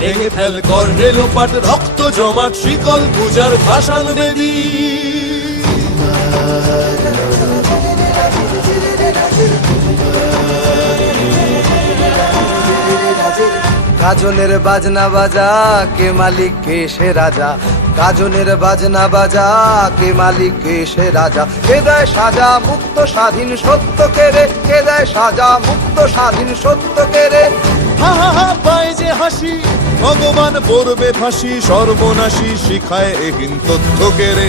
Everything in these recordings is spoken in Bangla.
ভেঙে ফেল কর রেলোপাট রক্ত জমাট, শিকল পূজার ভাষান বেদী। গাজনের বাজনা বাজা, কে মালিক, কে সে রাজা? গাজনের বাজনা বাজা, কে মালিক, কে সে রাজা? কে দেয় সাজা মুক্ত স্বাধীন সত্য কেড়ে কে দেয় সাজা মুক্ত স্বাধীন সত্য কেড়ে হা হা হা পায় যে হাসি, ভগবান পড়বে ফাঁসি, সর্বনাশী শিখায় এহীন তথ্য কেড়ে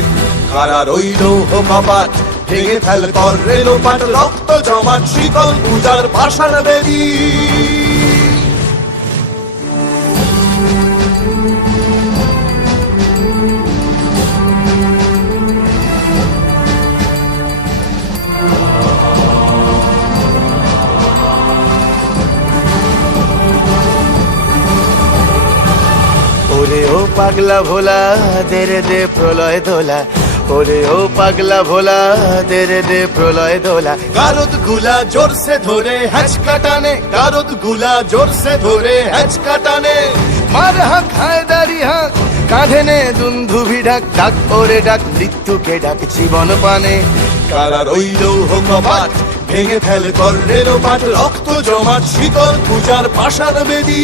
কারা রইল কপাট ভেঙে ফেল কর রেলোপাট রক্ত জমাট শীতল পূজার ভাষার বেরি ওরে ও পাগলা ভোলা দে রে দে প্রলয় দোলা। ওরে ও পাগলা ভোলা দে রে দে প্রলয় দোলা। গারদগুলা জোরসে ধরে হ্যাচ কাটানে, গারদগুলা জোরসে ধরে হ্যাচ কাটানে। মার হাক, হায় দাড়ি হাক, কাঁধে নে দুন্ধুভি ডাক ডাক ওরে ডাক, মৃত্যুকে ডাক জীবন পানে। কারা রইল ও কপাট ভেঙে ফেল কর রেলোপাট রক্ত জমাট, শীতল পূজার ভাষার বেদী।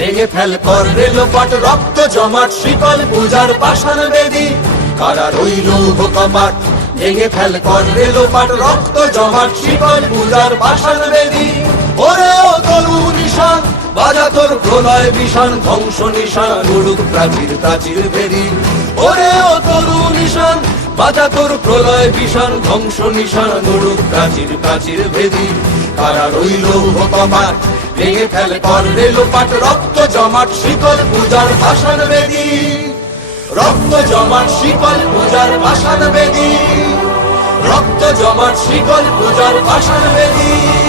ভেঙে ফেল কর রেলোপাট রক্ত জমাট, শিকল পূজার পাষাণ বেদী। কারা রইল ও কপাট ভেঙে ফেল কর রেলোপাট রক্ত জমাট, শিকল পূজার পাষাণ বেদী। ওরে ও তরু নিশান, বাজা তোর প্রলয় বিষাণ ধ্বংস নিশান, উড়ুক প্রাচীর প্রাচীর বেদী। ওরে ও তরু নিশান, বাজা তোর প্রলয় বিষাণ ধ্বংস নিশান, উড়ুক প্রাচীর প্রাচীর ভেদী কারা রইল ও কপাট ভেঙে ফেল কর রেলোপাট রক্ত জমাট শীতল পূজার ভাষণ বেদি। রক্ত জমাট শিকল পূজার ভাষণ বেদি। রক্ত জমাট শিকল পূজার ভাষণ বেদী।